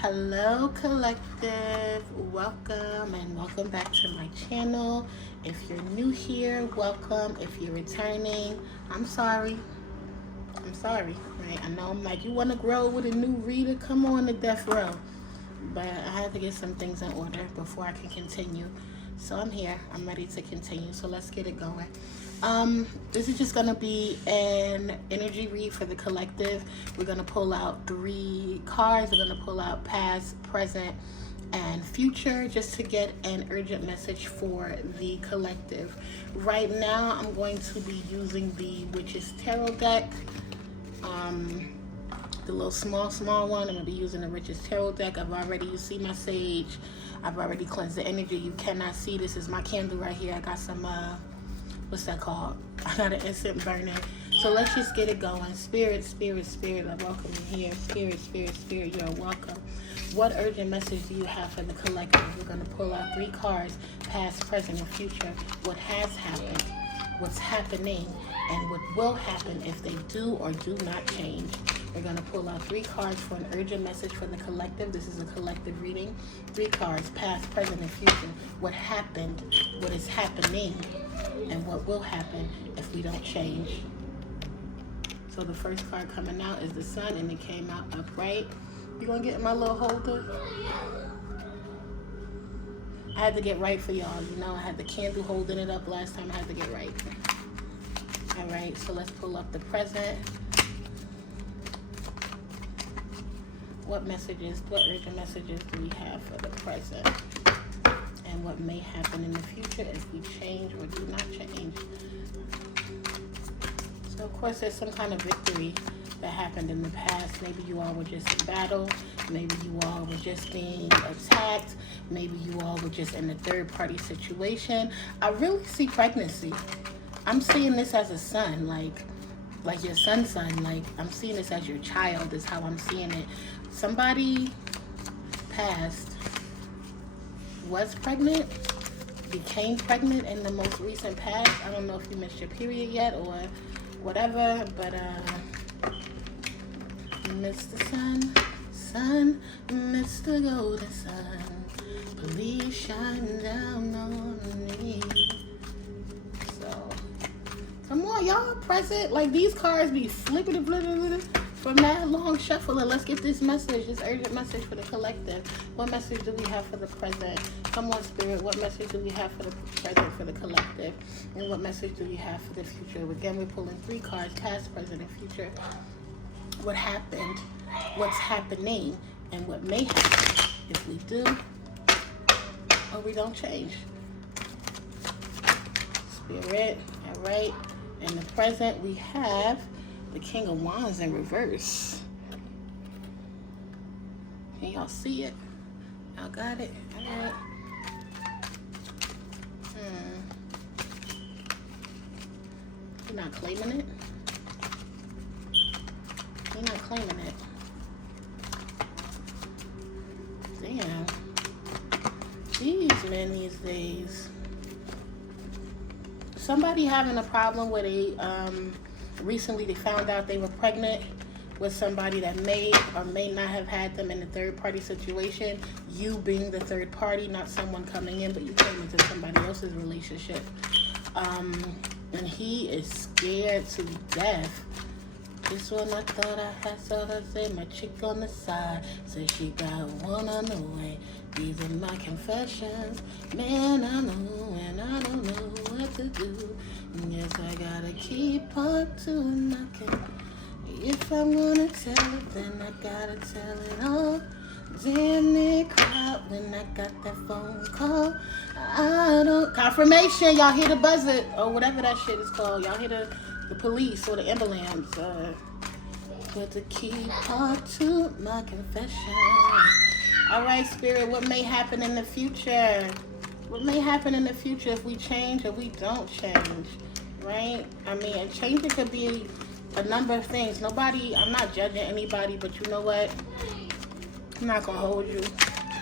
Hello, collective. Welcome and welcome back to my channel. If you're new here, welcome. If you're returning, I'm sorry. Right? I know I'm like, you want to grow with a new reader? Come on to death row. But I have to get some things in order before I can continue. So I'm here. I'm ready to continue. So let's get it going. This is just gonna be an energy read for the collective. We're gonna pull out 3 cards. We're gonna pull out past, present, and future just to get an urgent message for the collective. Right now, I'm going to be using the Witch's Tarot deck. The little small one. I'm gonna be using the Witch's Tarot deck. You see my sage. I've already cleansed the energy. You cannot see. This is my candle right here. I got some what's that called? I got an incense burning. So let's just get it going. Spirit, I welcome you here. Spirit, you're welcome. What urgent message do you have for the collective? We're going to pull out 3 cards, past, present, and future. What has happened, what's happening, and what will happen if they do or do not change. We're going to pull out 3 cards for an urgent message for the collective. This is a collective reading. 3 cards, past, present, and future. What happened, what is happening, and what will happen if we don't change. So the first card coming out is the Sun, and it came out upright. You gonna get my little holder? I had to get right for y'all. You know, I had the candle holding it up last time. I had to get right. All right, so let's pull up the present. What urgent messages do we have for the present? And what may happen in the future if we change or do not change. So of course there's some kind of victory that happened in the past. Maybe you all were just in battle. Maybe you all were just being attacked. Maybe you all were just in a third party situation. I really see pregnancy. I'm seeing this as a son, like your son's son. Like I'm seeing this as your child is how I'm seeing it. Somebody passed, was pregnant, became pregnant in the most recent past. I don't know if you missed your period yet or whatever, but you missed the sun, Mr. Golden Sun, please shine down on me. So, come on, y'all present. Like these cards be flipping from that long shuffle, and let's get this message, this urgent message for the collective. What message do we have for the present? Come on, Spirit. What message do we have for the present for the collective? And what message do we have for the future? Again, we're pulling 3 cards, past, present, and future. What happened, what's happening, and what may happen if we do or we don't change. Spirit, all right. In the present, we have the King of Wands in reverse. Can y'all see it? Y'all got it? All right. You're not claiming it? You're not claiming it. Damn. These men these days. Somebody having a problem with recently they found out they were pregnant with somebody that may or may not have had them in a third party situation. You being the third party, not someone coming in, but you came into somebody else's relationship. And he is scared to death. This one I thought I had, so to say, my chick on the side said she got one on the way. These are my confessions. Man, I know and I don't know what to do. Yes, I gotta keep on doing knocking. If I'm gonna tell it, then I gotta tell it all. Damn, they cried when I got that phone call. I don't... Confirmation, y'all hear the buzzer or whatever that shit is called. Y'all hear the police or the ambulance. But to keep on to my confession. All right, Spirit, what may happen in the future? What may happen in the future if we change or we don't change, right? I mean, and changing could be a number of things. I'm not judging anybody, but you know what? I'm not going to hold you.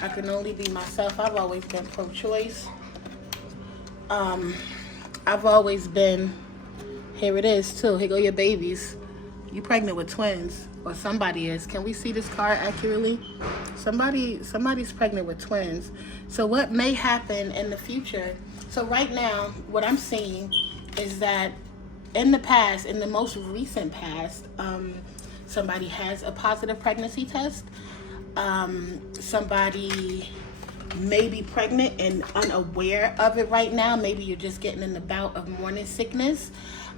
I can only be myself. I've always been pro-choice. I've always been, here it is too, here go your babies. You pregnant with twins, or somebody is. Can we see this card accurately? Somebody's pregnant with twins. So what may happen in the future? So right now, what I'm seeing is that in the past, in the most recent past, somebody has a positive pregnancy test. Somebody may be pregnant and unaware of it right now. Maybe you're just getting in the bout of morning sickness.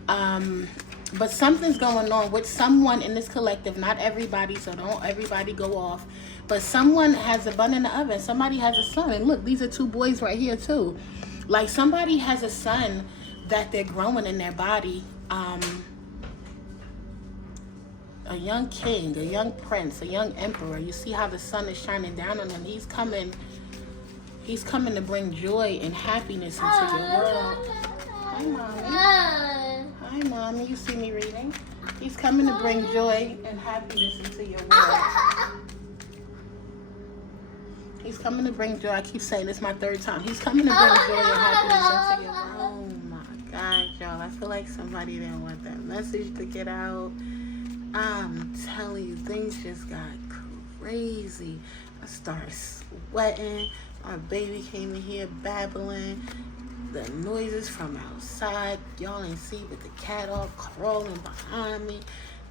But something's going on with someone in this collective, not everybody, so don't everybody go off. But someone has a bun in the oven. Somebody has a son. And look, these are two boys right here too. Like somebody has a son that they're growing in their body. A young king, a young prince, a young emperor. You see how the sun is shining down on him. He's coming to bring joy and happiness into your world. Hi, Mommy. Hi, Mommy. You see me reading? He's coming to bring joy and happiness into your world. He's coming to bring joy. I keep saying this my third time. He's coming to bring joy and happiness into your world. Oh, my gosh, y'all. I feel like somebody didn't want that message to get out. I'm telling you, things just got crazy. I started sweating. My baby came in here babbling. The noises from outside, y'all ain't see, but the cat all crawling behind me.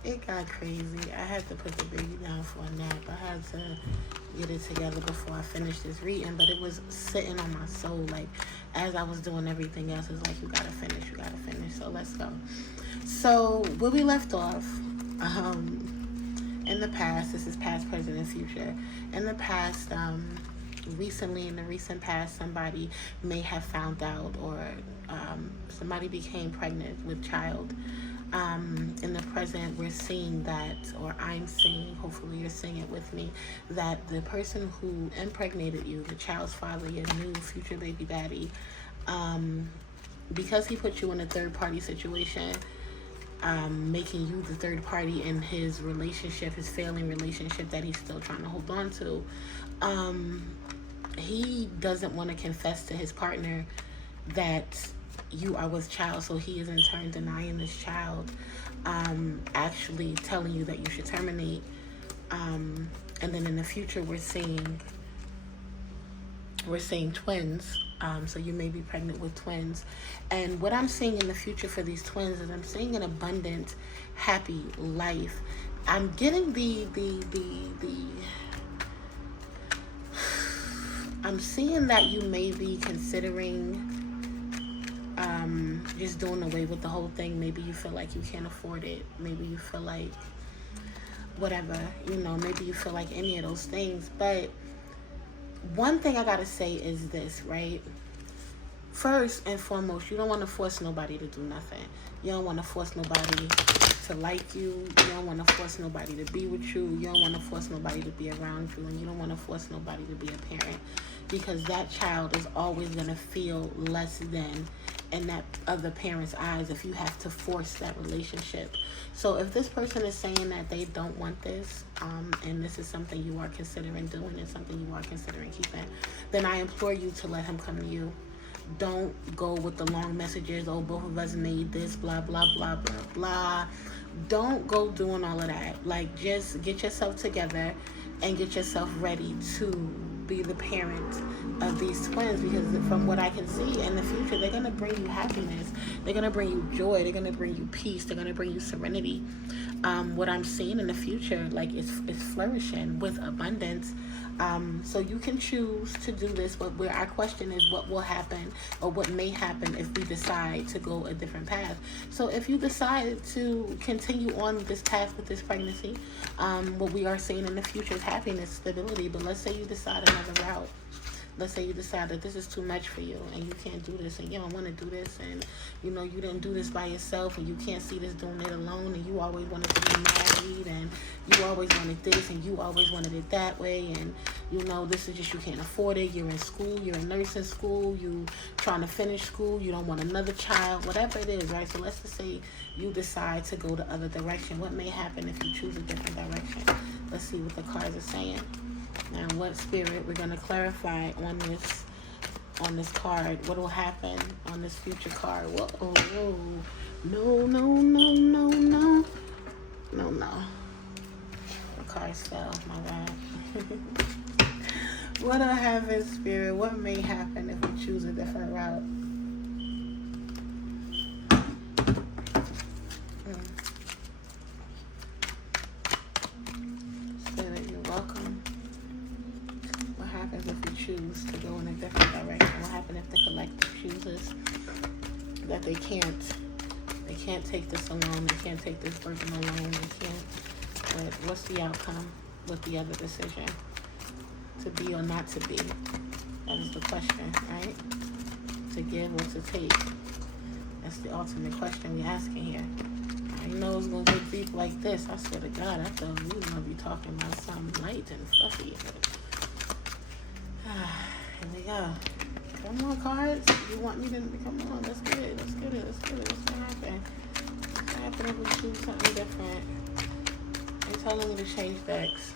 It got crazy. I had to put the baby down for a nap. I had to get it together before I finished this reading, but it was sitting on my soul. Like, as I was doing everything else, it's like, you gotta finish. So let's go. So where we left off, in the past, this is past, present, and future. In the past, recently, in the recent past, somebody may have found out, or somebody became pregnant with child. In the present, we're seeing that, or I'm seeing, hopefully you're seeing it with me, that the person who impregnated you, the child's father, your new future baby daddy, because he put you in a third party situation, making you the third party in his relationship, his failing relationship that he's still trying to hold on to, he doesn't want to confess to his partner that you are with child, so he is in turn denying this child, actually telling you that you should terminate, and then in the future we're seeing twins, so you may be pregnant with twins. And what I'm seeing in the future for these twins is I'm seeing an abundant, happy life. I'm getting I'm seeing that you may be considering just doing away with the whole thing. Maybe you feel like you can't afford it. Maybe you feel like whatever, maybe you feel like any of those things. But one thing I gotta say is this, right? First and foremost, you don't want to force nobody to do nothing. You don't want to force nobody to like you. You don't want to force nobody to be with you. You don't want to force nobody to be around you. And you don't want to force nobody to be a parent, because that child is always going to feel less than in that other parent's eyes if you have to force that relationship. So if this person is saying that they don't want this, and this is something you are considering doing and something you are considering keeping, then I implore you to let him come to you. Don't go with the long messages, oh, both of us made this, blah, blah, blah, blah, blah. Don't go doing all of that. Like, just get yourself together and get yourself ready to be the parent of these twins, because from what I can see in the future, they're going to bring you happiness. They're going to bring you joy. They're going to bring you peace. They're going to bring you serenity. What I'm seeing in the future, like, is flourishing with abundance. So you can choose to do this, but where our question is what will happen or what may happen if we decide to go a different path. So if you decide to continue on this path with this pregnancy, what we are seeing in the future is happiness, stability. But let's say you decide another route. Let's say you decide that this is too much for you and you can't do this and you don't want to do this, and you didn't do this by yourself and you can't see this doing it alone, and you always wanted to be married and you always wanted this and you always wanted it that way, and this is just, you can't afford it. You're in school, you're in nursing school, you trying to finish school, you don't want another child, whatever it is, right? So let's just say you decide to go the other direction. What may happen if you choose a different direction? Let's see what the cards are saying. Now, what spirit we're going to clarify on this card? What will happen on this future card? Whoa, whoa. No. No. The cards fell, my bad. What I have in spirit, what may happen if we choose a different route? Spirit, you're welcome. What happens if we choose to go in a different direction? What happens if the collective chooses that they can't take this alone, they can't take this burden alone, they can't, but what's the outcome with the other decision? To be or not to be? That is the question, right? To give or to take? That's the ultimate question we're asking here. I know it's going to get deep like this. I swear to God, I thought we were going to be talking about something light and fluffy. Here we go. Come on, cards. You want me to come on? Let's get it. What's going to happen? What's going to happen if we choose something different? They're telling me to change decks.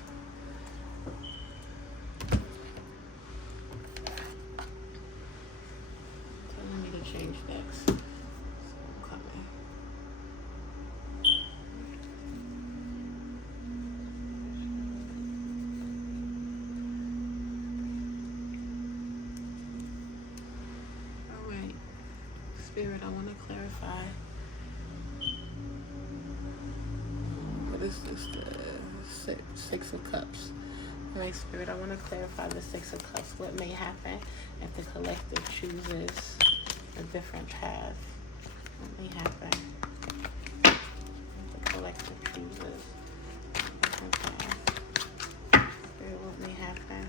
Change decks. So I'm coming. All right. Spirit, I want to clarify. What is this? The Six of Cups. All right, Spirit, I want to clarify the Six of Cups. What may happen if the collective chooses a different path? What may happen? The collective chooses a different path. What may happen?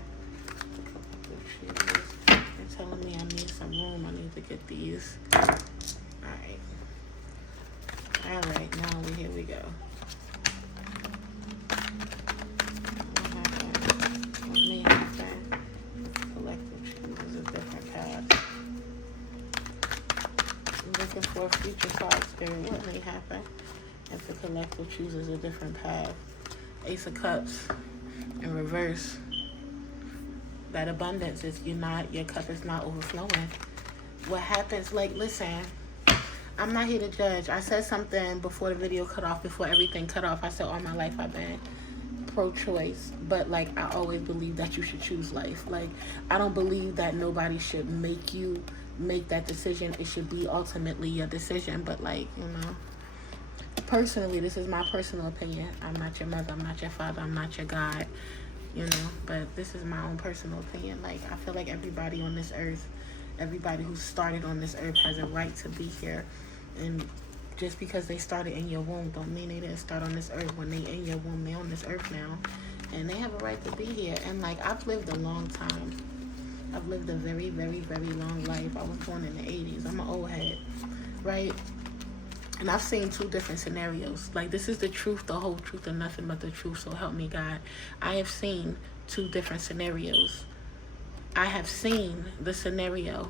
The collective chooses. They're telling me I need some room. I need to get these. Alright. Alright, now here we go. What may happen? The collective chooses a different path. Looking for a future card, Spirit. What may happen if the collective chooses a different path? Ace of Cups in reverse. That abundance is your cup is not overflowing. What happens, like, listen, I'm not here to judge. I said something before the video cut off, before everything cut off. I said all my life I've been pro-choice, but like I always believe that you should choose life. Like, I don't believe that nobody should make you make that decision. It should be ultimately your decision. But like, personally, this is my personal opinion. I'm not your mother, I'm not your father, I'm not your God, but this is my own personal opinion. Like, I feel like everybody on this earth, everybody who started on this earth has a right to be here. And just because they started in your womb don't mean they didn't start on this earth. When they in your womb, they on this earth now, and they have a right to be here. And like, I've lived a long time. I've lived a very, very, very long life. I was born in the 80s. I'm an old head, right? And I've seen two different scenarios. Like, this is the truth, the whole truth, and nothing but the truth, so help me God. I have seen two different scenarios. I have seen the scenario,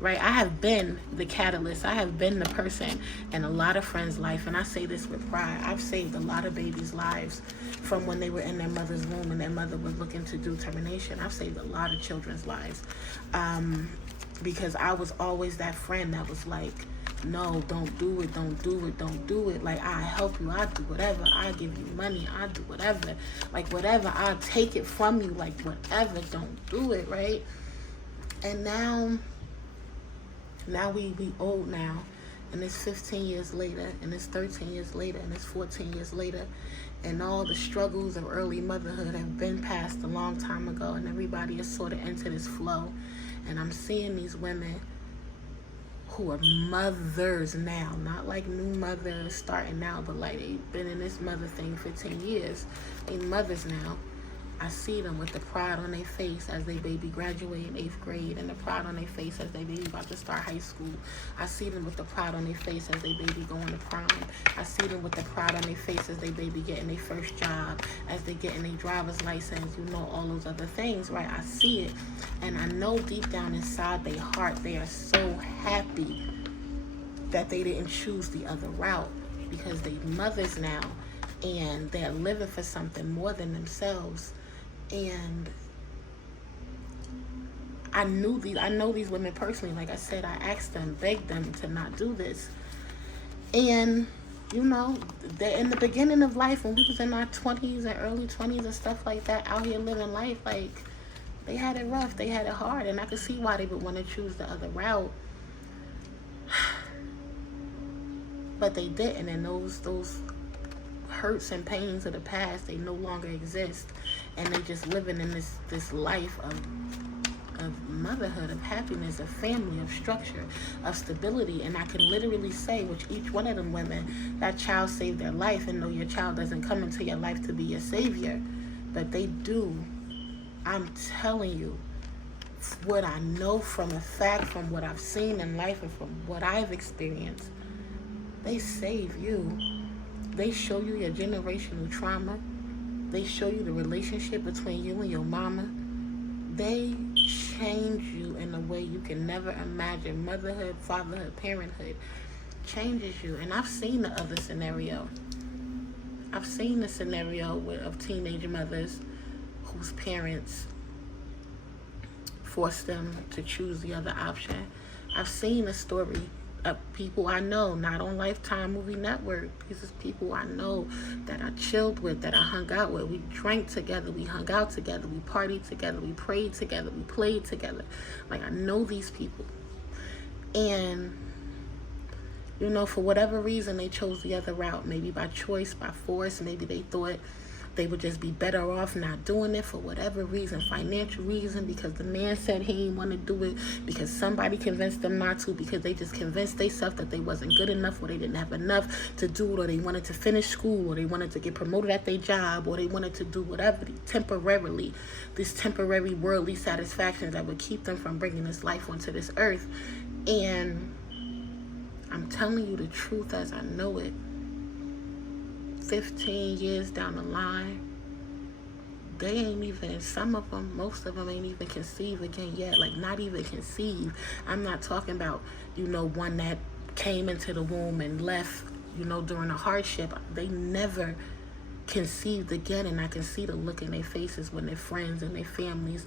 right? I have been the catalyst. I have been the person in a lot of friends' life, and I say this with pride. I've saved a lot of babies' lives from when they were in their mother's womb and their mother was looking to do termination. I've saved a lot of children's lives because I was always that friend that was like, no, don't do it, don't do it, don't do it. Like, I help you, I do whatever, I give you money, I do whatever. Like, whatever, I'll take it from you, like, whatever, don't do it, right? And now we old now, and it's 15 years later, and it's 13 years later, and it's 14 years later, and all the struggles of early motherhood have been passed a long time ago, and everybody is sort of into this flow. And I'm seeing these women who are mothers now, not like new mothers starting out, but like they've been in this mother thing 15 years. They're mothers now. I see them with the pride on their face as they baby graduate in 8th grade, and the pride on their face as they baby about to start high school. I see them with the pride on their face as they baby going to prom. I see them with the pride on their face as they baby getting their first job, as they getting their driver's license, all those other things, right? I see it, and I know deep down inside their heart, they are so happy that they didn't choose the other route, because they're mothers now, and they're living for something more than themselves. And I know these women personally. Like I said, I asked them, begged them to not do this. And You know, in the beginning of life, when we was in our 20s and early 20s and stuff like that, out here living life, like, they had it rough, they had it hard, and I could see why they would want to choose the other route. But they didn't, and those hurts and pains of the past, they no longer exist, and they just living in this life of motherhood, of happiness, of family, of structure, of stability. And I can literally say with each one of them women, that child saved their life. And no, your child doesn't come into your life to be your savior, but they do. I'm telling you, what I know from a fact, from what I've seen in life, and from what I've experienced, they save you. They show you your generational trauma. They show you the relationship between you and your mama. They change you in a way you can never imagine. Motherhood, fatherhood, parenthood changes you. And I've seen the other scenario. I've seen the scenario of teenage mothers whose parents forced them to choose the other option. I've seen a story of people I know, not on Lifetime Movie Network. These are people I know that I chilled with, that I hung out with. We drank together, we hung out together, we partied together, we prayed together, we played together. Like, I know these people. And, you know, for whatever reason, they chose the other route. Maybe by choice, by force. Maybe they thought they would just be better off not doing it for whatever reason, financial reason, because the man said he didn't want to do it, because somebody convinced them not to, because they just convinced themselves that they wasn't good enough, or they didn't have enough to do it, or they wanted to finish school, or they wanted to get promoted at their job, or they wanted to do whatever temporarily, these temporary worldly satisfactions that would keep them from bringing this life onto this earth. And I'm telling you the truth as I know it. 15 years down the line, they ain't even, some of them, most of them ain't even conceive again yet. Like, not even conceive. I'm not talking about, you know, one that came into the womb and left, you know, during a hardship. They never conceived again. And I can see the look in their faces when their friends and their families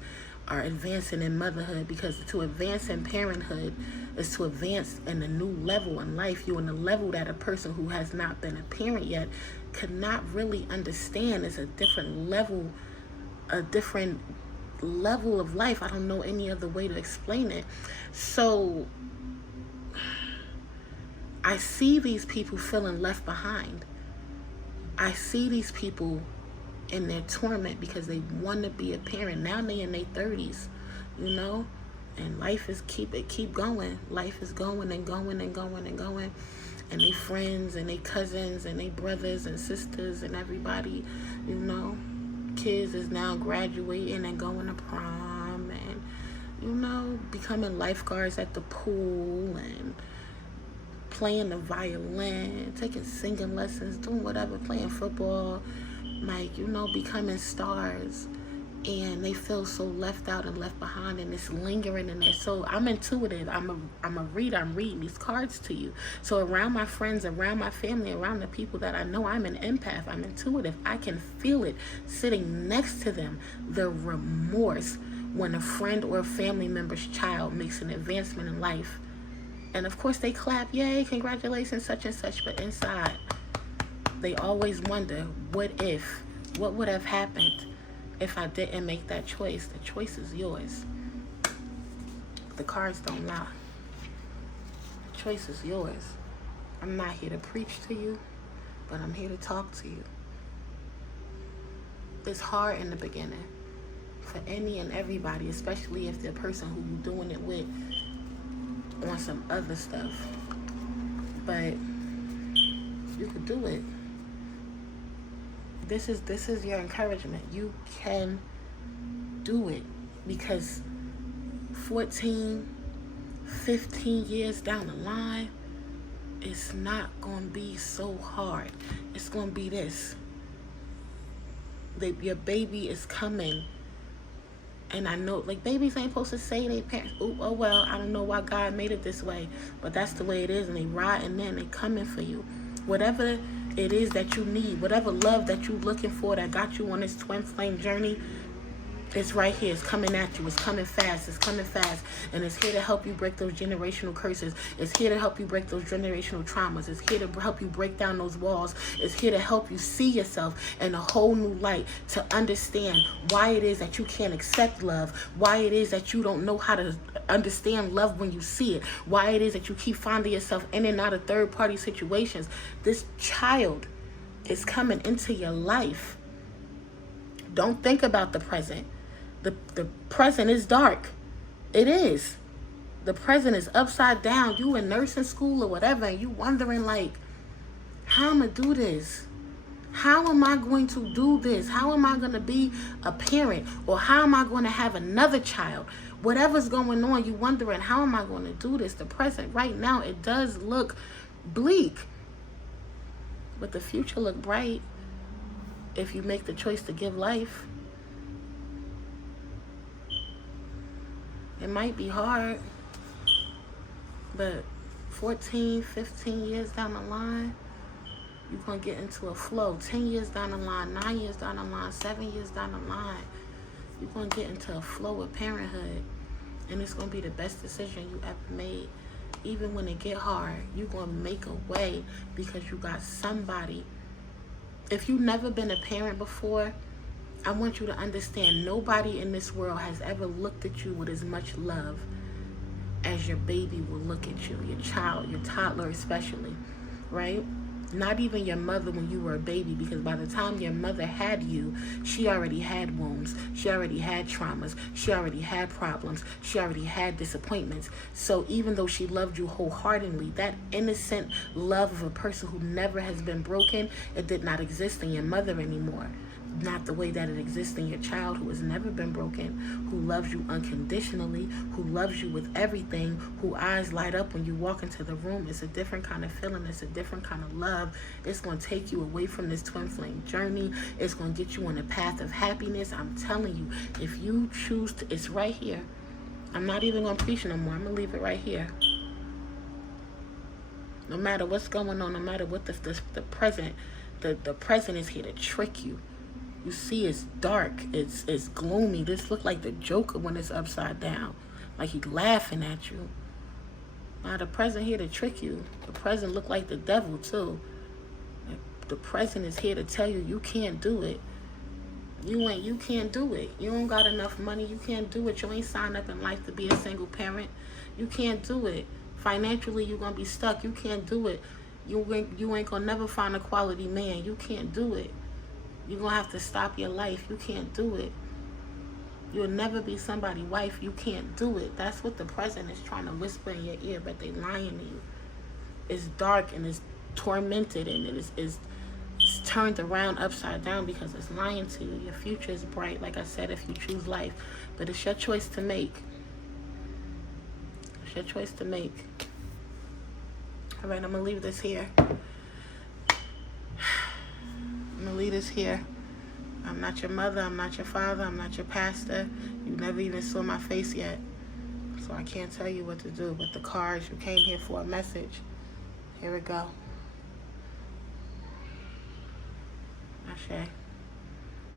are advancing in motherhood, because to advance in parenthood is to advance in a new level in life. You're in a level that a person who has not been a parent yet could not really understand. It's a different level of life. I don't know any other way to explain it. So I see these people feeling left behind. I see these people in their torment because they want to be a parent. Now they in their 30s, you know, and life is keep going. Life is going and going and going and going. And they friends and they cousins and they brothers and sisters and everybody, you know, kids is now graduating and going to prom and, you know, becoming lifeguards at the pool and playing the violin, taking singing lessons, doing whatever, playing football, like, you know, becoming stars. And they feel so left out and left behind, and it's lingering in there. So I'm intuitive. I'm a reader. I'm reading these cards to you. So around my friends, around my family, around the people that I know, I'm an empath. I'm intuitive. I can feel it sitting next to them, the remorse when a friend or a family member's child makes an advancement in life. And of course they clap, yay, congratulations, such and such. But inside, they always wonder, what would have happened if I didn't make that choice? The choice is yours. The cards don't lie. The choice is yours. I'm not here to preach to you, but I'm here to talk to you. It's hard in the beginning for any and everybody, especially if the person who you're doing it with on some other stuff. But you could do it. This is your encouragement. You can do it, because 14, 15 years down the line, it's not going to be so hard. It's going to be this. Your baby is coming. And I know, like, babies ain't supposed to say they parents, oh well, I don't know why God made it this way, but that's the way it is. And they riding in, they coming for you. Whatever it is that you need, whatever love that you're looking for that got you on this twin flame journey, It's right here. It's coming at you. It's coming fast. It's coming fast. And it's here to help you break those generational curses. It's here to help you break those generational traumas. It's here to help you break down those walls. It's here to help you see yourself in a whole new light, to understand why it is that you can't accept love, why it is that you don't know how to understand love when you see it, why it is that you keep finding yourself in and out of third-party situations. This child is coming into your life. Don't think about the present. The present is dark. It is. The present is upside down. You in nursing school or whatever, and you wondering like, how am I do this? How am I going to do this? How am I going to be a parent? Or how am I going to have another child? Whatever's going on, you wondering, how am I going to do this? The present right now, it does look bleak. But the future look bright if you make the choice to give life. It might be hard, but 14, 15 years down the line, you're going to get into a flow. 10 years down the line, 9 years down the line, 7 years down the line, you're going to get into a flow of parenthood. And it's going to be the best decision you ever made. Even when it get hard, you're going to make a way because you got somebody. If you've never been a parent before, I want you to understand nobody in this world has ever looked at you with as much love as your baby will look at you, your child, your toddler especially, right? Not even your mother when you were a baby, because by the time your mother had you, she already had wounds, she already had traumas, she already had problems, she already had disappointments. So even though she loved you wholeheartedly, that innocent love of a person who never has been broken, it did not exist in your mother anymore. Not the way that it exists in your child who has never been broken, who loves you unconditionally, who loves you with everything, who eyes light up when you walk into the room. It's a different kind of feeling. It's a different kind of love. It's going to take you away from this twin flame journey. It's going to get you on a path of happiness. I'm telling you, if you choose to, it's right here. I'm not even going to preach no more. I'm going to leave it right here. No matter what's going on, no matter what the present, the present is here to trick you. You see, it's dark, it's gloomy. This look like the Joker when it's upside down, like he's laughing at you. Now the present here to trick you. The present look like the devil too. The present is here to tell you you can't do it. You can't do it. You don't got enough money. You can't do it. You ain't signed up in life to be a single parent. You can't do it. Financially, you're gonna be stuck. You can't do it. You ain't gonna never find a quality man. You can't do it. You're going to have to stop your life. You can't do it. You'll never be somebody's wife. You can't do it. That's what the present is trying to whisper in your ear, but they lying to you. It's dark and it's tormented and it's turned around upside down because it's lying to you. Your future is bright, like I said, if you choose life. But it's your choice to make. It's your choice to make. All right, I'm going to leave this here. I'm going to leave this here. I'm not your mother. I'm not your father. I'm not your pastor. You never even saw my face yet. So I can't tell you what to do. But the cards, you came here for a message. Here we go. Ashe.